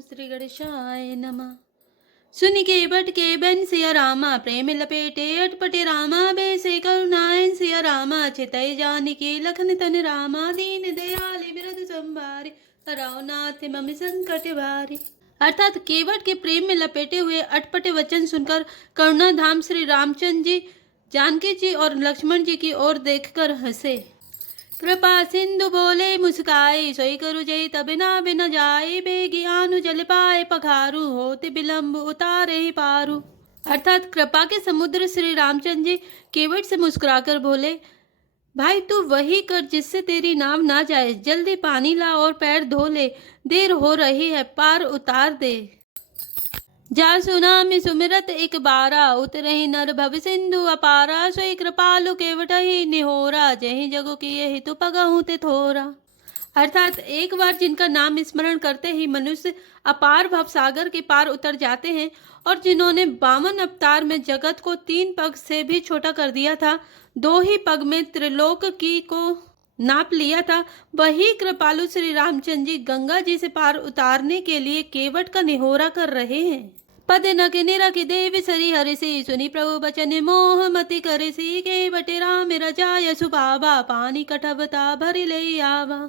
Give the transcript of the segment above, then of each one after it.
श्री गणेशाय नमः। सुनि केवट के बन सिया रामा, प्रेम लपेटे अटपटे रामा, बेसे करुणायन सिया रामा, चितई जानकी लखन तन रामा, दीन दयाल बिरध संभारे, हराओ नाथ मम संकट भारी। अर्थात केवट के प्रेम में लपेटे हुए अटपटे वचन सुनकर करुणा धाम श्री रामचंद्र जी जानकी जी और लक्ष्मण जी की ओर देखकर हंसे। कृपा सिंधु बोले मुस्काए, सोई करु जय तब ना बिन जाए, बेगियानु जल पाए पखारू, होते विलंब उतारे ही पारू। अर्थात कृपा के समुद्र श्री रामचंद्र जी केवट से मुस्कुराकर बोले, भाई तू वही कर जिससे तेरी नाव ना जाए, जल्दी पानी ला और पैर धो ले, देर हो रही है, पार उतार दे। जा सुनामि सुमिरत एक बारा, उतरहि नर भव सिंधु अपारा, सोई कृपालु केवट ही निहोरा, जहि जगु किए हितु पगहु ते थोरा। अर्थात एक बार जिनका नाम स्मरण करते ही मनुष्य अपार भव सागर के पार उतर जाते हैं, और जिन्होंने 52 अवतार में जगत को 3 पग से भी छोटा कर दिया था, 2 ही पग में त्रिलोक की को नाप लिया था, वही कृपालु श्री रामचंद्र जी गंगा जी से पार उतारने के लिए केवट का निहोरा कर रहे हैं। पद नक निरखि देव सरी हरिषि, सुनि प्रभु बचन मोह मति करिषि, केवट राम रजाय सुभावा, पानी कठबता भरि ले आवा।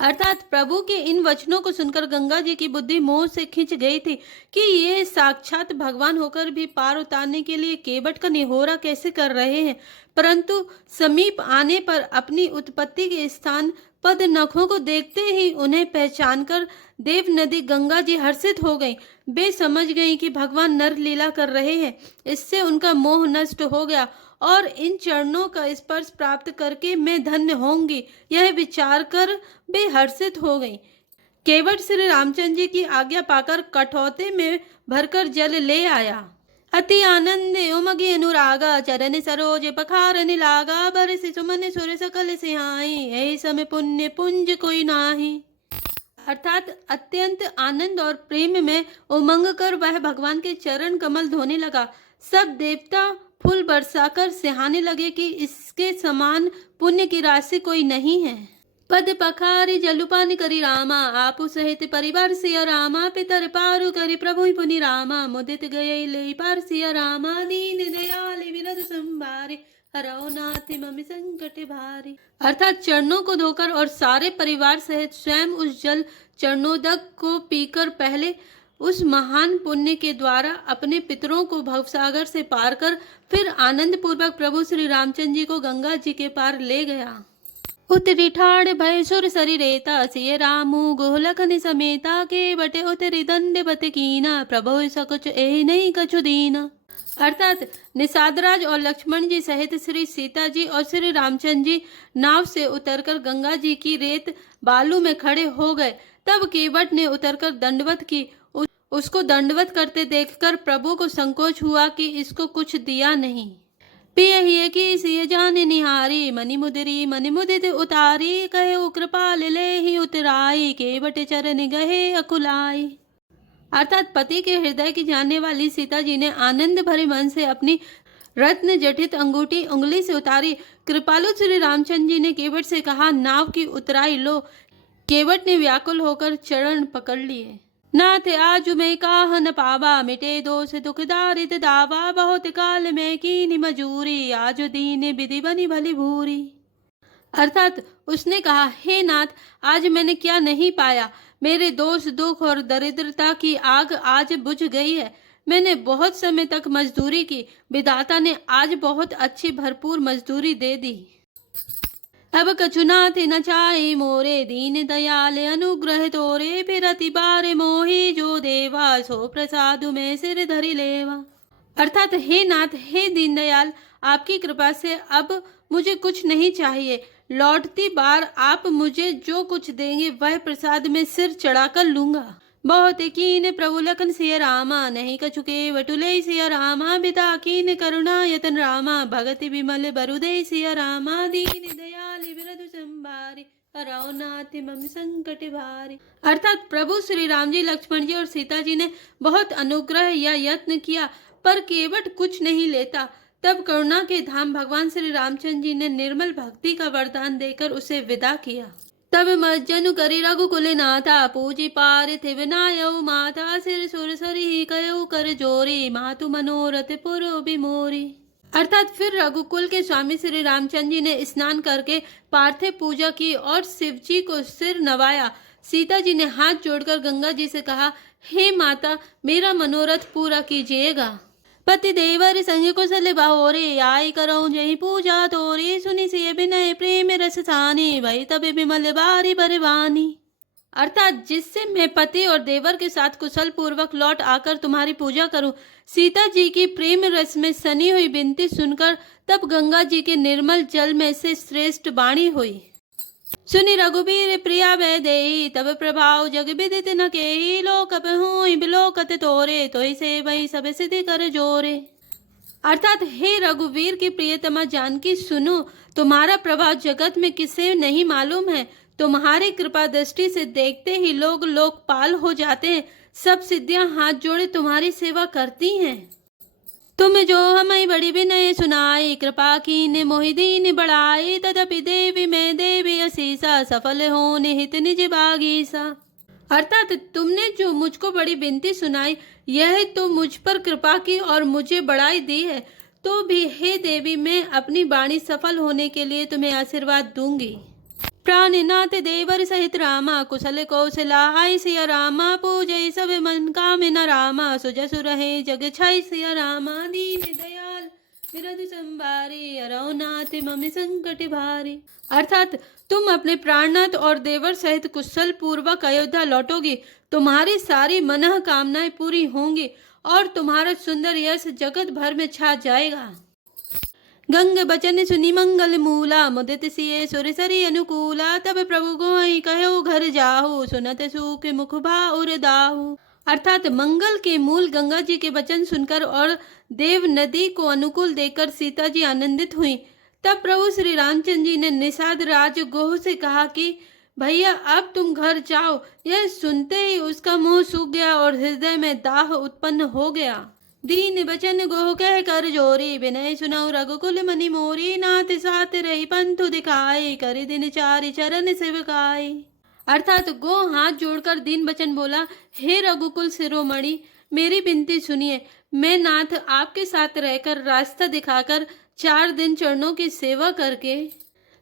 अर्थात प्रभु के इन वचनों को सुनकर गंगा जी की बुद्धि मोह से खिंच गई थी कि ये साक्षात भगवान होकर भी पार उतारने के लिए केवट का निहोरा कैसे कर रहे हैं। परंतु समीप आने पर अपनी उत्पत्ति के स्थान पद नखों को देखते ही उन्हें पहचानकर देव नदी गंगा जी हर्षित हो गई। वे समझ गई कि भगवान नर लीला कर रहे हैं। इससे उनका मोह नष्ट हो गया और इन चरणों का स्पर्श प्राप्त करके मैं धन्य होंगी, यह विचार कर वे हर्षित हो गई। केवट श्री रामचंद्र जी की आज्ञा पाकर कठौते में भरकर जल ले आया। अति आनंद उमगे अनुरागा, चरण सरोज पखारन लागा, बरसि सुमन सुर सकल सिहाई, यही समय पुण्य पुंज कोई नाही। अर्थात अत्यंत आनंद और प्रेम में उमंग कर वह भगवान के चरण कमल धोने लगा। सब देवता फूल बरसाकर सिहाने लगे कि इसके समान पुण्य की राशि कोई नहीं है। पद पखारी जलुपान करी रामा, आपु सहित परिवार सिया रामा, पितर पारु करी प्रभु पुनि रामा, मुदित गए ले पार सिया रामा, दीन दयाल विरध संभारे, हरौ नाथ मम संकट भारी। अर्थात चरणों को धोकर और सारे परिवार सहित स्वयं उस जल चरणोदक को पीकर पहले उस महान पुण्य के द्वारा अपने पितरों को भवसागर से पार कर फिर आनंद पूर्वक प्रभु श्री रामचंद्र जी को गंगा जी के पार ले गया। उतरी ठाड़ भय सुर सरी रेता, सिय रामू गोलखन समेता, के बटे उतरी दंड बत कीना, प्रभु सकुच ए नहीं कछु दीना। अर्थात निषादराज और लक्ष्मण जी सहित श्री सीता जी और श्री रामचंद्र जी नाव से उतरकर गंगा जी की रेत बालू में खड़े हो गए। तब केवट ने उतरकर दंडवत की। उसको दंडवत करते देखकर प्रभु को संकोच हुआ कि इसको कुछ दिया नहीं। पियहिए की सिय जान निहारी, मनि मुदित उतारी, कहे कृपाल ले ही उतराई, केवट चरण गहे अकुलाई। अर्थात पति के हृदय की जानने वाली सीता जी ने आनंद भरे मन से अपनी रत्न जटित अंगूठी उंगली से उतारी। कृपालु श्री रामचंद्र जी ने केवट से कहा, नाव की उतराई लो। केवट ने व्याकुल होकर चरण पकड़ लिए। नाथ आज मैं काह न पावा, मिटे दोष दुख दारिद दावा, बहुत काल में कीनी मजूरी, आज दीन विधि बनी भली भूरी। अर्थात उसने कहा, हे नाथ, आज मैंने क्या नहीं पाया। मेरे दोष दुख और दरिद्रता की आग आज बुझ गई है। मैंने बहुत समय तक मजदूरी की, विधाता ने आज बहुत अच्छी भरपूर मजदूरी दे दी। अब कछु नाथ न चाहे मोरे, दीन दयाल अनुग्रह तोरे, फिर अति बारे मोही जो देवा, सो प्रसादु में सिर धरि लेवा। अर्थात हे नाथ, हे दीनदयाल, आपकी कृपा से अब मुझे कुछ नहीं चाहिए। लौटती बार आप मुझे जो कुछ देंगे वह प्रसाद में सिर चढ़ाकर लूंगा। बहुत कीन प्रभु लखन सिय रामा, नहीं कछु केवट ले सिय रामा, बिता कीन करुणा यतन रामा, भगति विमल बरुदे सिय रामा, दीन दयाल विरधु संभारे, हरौ नाथ मम संकट भारी। अर्थात प्रभु श्री राम जी, लक्ष्मण जी और सीता जी ने बहुत अनुग्रह या यत्न किया, पर केवट कुछ नहीं लेता। तब करुणा के धाम भगवान श्री रामचंद्र जी ने निर्मल भक्ति का वरदान देकर उसे विदा किया। तब मज्जनु करी रघुकुल नाथा पूजी पार्थिव नायऊ माथा सिर सुर सरी कयऊ कर जोरी मातु मनोरथ पुरो बिमोरी। अर्थात फिर रघुकुल के स्वामी श्री रामचंद्र जी ने स्नान करके पार्थिव पूजा की और शिव जी को सिर नवाया। सीता जी ने हाथ जोड़कर गंगा जी से कहा, हे माता, मेरा मनोरथ पूरा कीजिएगा। पति देवर संग कुशल बाहोरे आई करऊं जही पूजा तोरी सुनी सिय विनय प्रेम रस सानी वही तबे विमल बारी बरवानी। अर्थात जिससे मैं पति और देवर के साथ कुशल पूर्वक लौट आकर तुम्हारी पूजा करूं। सीता जी की प्रेम रस में सनी हुई विनती सुनकर तब गंगा जी के निर्मल जल में से श्रेष्ठ वाणी हुई। सुनि रघुबीर प्रिया वै देई तब प्रभाव जग विदित न केही लोक हुई बिलोकत तोरे तोई से वही सब सिद्धि कर जोरे। अर्थात हे रघुवीर की प्रियतमा जानकी सुनो, तुम्हारा प्रभाव जगत में किसे नहीं मालूम है। तुम्हारी कृपा दृष्टि से देखते ही लोग लोकपाल हो जाते हैं। सब सिद्धियां हाथ जोड़े तुम्हारी सेवा करती हैं। तुम जो हमें बड़ी विनय सुनाई कृपा कीने मोहि दीन बढ़ाई तदपि देवी मैं देवी असीसा सफल होने हित निज बागीसा। अर्थात तुमने जो मुझको बड़ी विनती सुनाई यह तो मुझ पर कृपा की और मुझे बढ़ाई दी है, तो भी हे देवी मैं अपनी वाणी सफल होने के लिए तुम्हें आशीर्वाद दूंगी। प्राणनाथ देवर सहित रामा कुशल कौशला हाय सिया रामा पूजय सब मन कामना रामा सुजसु रहे जग छाई सिया रामा दीन दयाल विरधु संभारी अरौनाथ मम संकट भारी। अर्थात तुम अपने प्राणनाथ और देवर सहित कुशल पूर्वक अयोध्या लौटोगी, तुम्हारी सारी मनः कामनाएं पूरी होंगी और तुम्हारा सुंदर यश जगत भर में छा जाएगा। गंग बचन सुनी मंगल मूला मुदित सिए सुर सरी अनुकूला तब प्रभु गोई कहो घर जाहु सुनत सुख मुख भाउर दाहु। अर्थात मंगल के मूल गंगा जी के वचन सुनकर और देव नदी को अनुकूल देखकर सीता जी आनंदित हुई। तब प्रभु श्री रामचंद्र जी ने निषाद राज गोह से कहा कि भैया अब तुम घर जाओ। यह सुनते ही उसका मुंह सूख गया और हृदय में दाह उत्पन्न हो गया। दीन बचन गोह कह कर जोरी विनय सुनाऊ रघुकुल मनि मोरी नाथ साथ रही पंथु दिखाई करी दिन चारि चरण सेवकाई। अर्थात गो हाथ जोड़कर दीन बचन बोला, हे रघुकुल शिरोमणि मेरी विनती सुनिए। मैं नाथ आपके साथ रहकर रास्ता दिखाकर 4 दिन चरणों की सेवा करके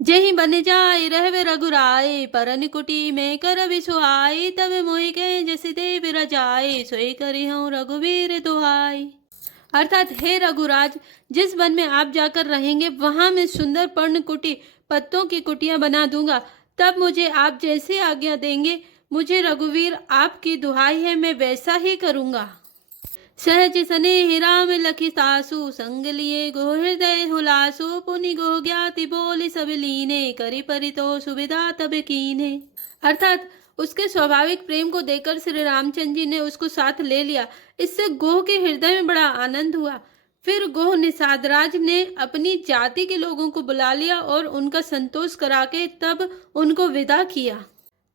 जही बन जाए रहवे रघुराई परन कुटी में कर विसुहाई तब मोहि के जैसे देव रजाई सोई करी हूँ रघुवीर दुहाई। अर्थात हे रघुराज जिस वन में आप जाकर रहेंगे वहां मैं सुंदर पर्ण कुटी पत्तों की कुटियां बना दूंगा। तब मुझे आप जैसी आज्ञा देंगे, मुझे रघुवीर आपकी दुहाई है मैं वैसा ही करूंगा। सहज सने राम लखी सासु संग लिए गो हृदय हुलासु पुनि गो ज्ञाति बोली सब लीने करी परितो सुविधा तब कीने। अर्थात उसके स्वाभाविक प्रेम को देखकर श्री रामचंद्र जी ने उसको साथ ले लिया। इससे गोह के हृदय में बड़ा आनंद हुआ। फिर गोह निषादराज ने अपनी जाति के लोगों को बुला लिया और उनका संतोष करा के तब उनको विदा किया।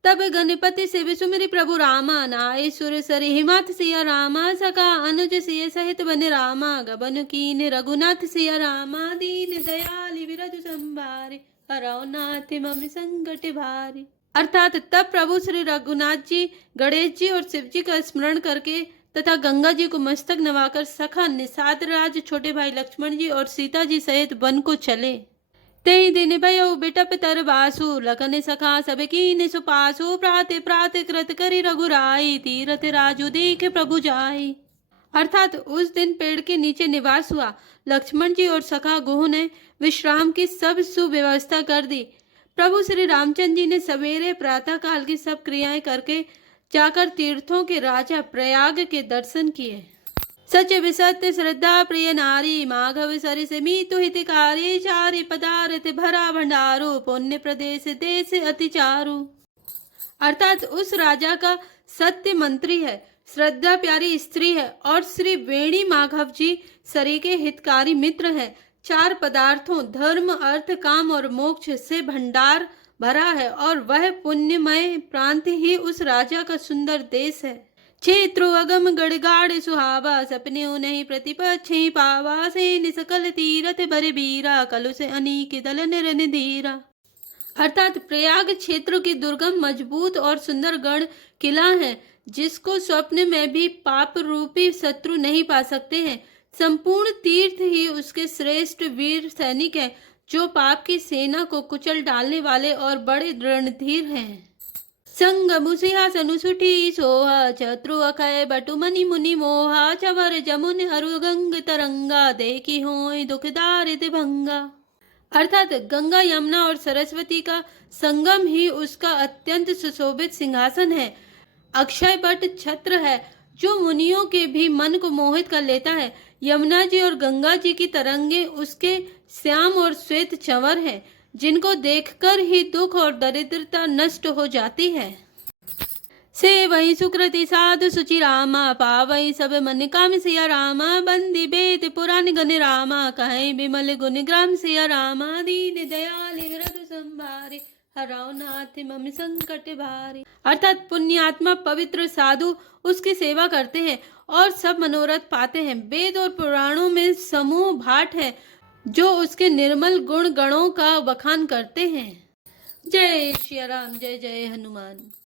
तब गणपति से विसुमरी प्रभु रामा नाय सुर सरि हिमाथ सिया रामा सका अनुज सिय सहित बन रामा गबन कीन रघुनाथ सिया रामा दीन दयाल विरधु संभारे हरौनाथ मम संकट भारी। अर्थात तब प्रभु श्री रघुनाथ जी गणेश जी और शिव जी का स्मरण करके तथा गंगा जी को मस्तक नवाकर सखा निषाद राज छोटे भाई लक्ष्मण जी और सीता जी सहित वन को चले। तेई दिन भयो बिटप तर बासु लखन सखा सब कीन सुपासु प्राते प्राते कृत करी रघुराई तीरथ राजु देख प्रभु जाई। अर्थात उस दिन पेड़ के नीचे निवास हुआ। लक्ष्मण जी और सखा गोह ने विश्राम की सब सुव्यवस्था कर दी। प्रभु श्री रामचंद्र जी ने सवेरे प्रातः काल की सब क्रियाएं करके जाकर तीर्थों के राजा प्रयाग के दर्शन किए। सच विसत्य श्रद्धा प्रिय नारी माघव सरिस मीतु हितकारी चारि पदार्थ भरा भंडारो पुण्य प्रदेश देश अति चारु। अर्थात उस राजा का सत्य मंत्री है, श्रद्धा प्यारी स्त्री है और श्री वेणी माघव जी सरी के हितकारी मित्र है। 4 पदार्थों धर्म अर्थ काम और मोक्ष से भंडार भरा है और वह पुण्यमय प्रांत ही उस राजा का सुंदर देश है। क्षेत्रु अगम गड़गाड़ सुहावा सपने नहीं प्रतिपक्षे पावा से निसकल तीरथ भर बीरा कलु से अनीक दल निरन धीरा। अर्थात प्रयाग क्षेत्र की दुर्गम, मजबूत और सुंदर गढ़ किला है, जिसको स्वप्न में भी पाप रूपी शत्रु नहीं पा सकते हैं। संपूर्ण तीर्थ ही उसके श्रेष्ठ वीर सैनिक हैं, जो पाप की सेना को कुचल डालने वाले और बड़े रणधीर हैं। संगमु सिंहासनु सुठी सोहा, शत्रु अखय बटु मनि मुनि मोहा, चवर जमुन अरु गंग तरंगा, देखी होय दुख दारिद भंगा। अर्थात गंगा, यमुना और सरस्वती का संगम ही उसका अत्यंत सुशोभित सिंहासन है। अक्षय वट छत्र है, जो मुनियों के भी मन को मोहित कर लेता है। यमुना जी और गंगा जी की तरंगे उसके श्याम और श्वेत चंवर है, जिनको देखकर ही दुख और दरिद्रता नष्ट हो जाती है। से वही सुकृति साधु सुचि रामा, पावई सब मन काम सिया रामा, बंदी बेद पुराण गण रामा, कहे विमल गुण ग्राम सिया रामा, दीन दयाल हृदय संभारे, हराओ नाथ मम संकट भारे। अर्थात पुण्यात्मा पवित्र साधु उसकी सेवा करते हैं और सब मनोरथ पाते हैं। वेद और पुराणों में समूह भाट है, जो उसके निर्मल गुण गणों का बखान करते हैं। जय श्री राम, जय जय हनुमान।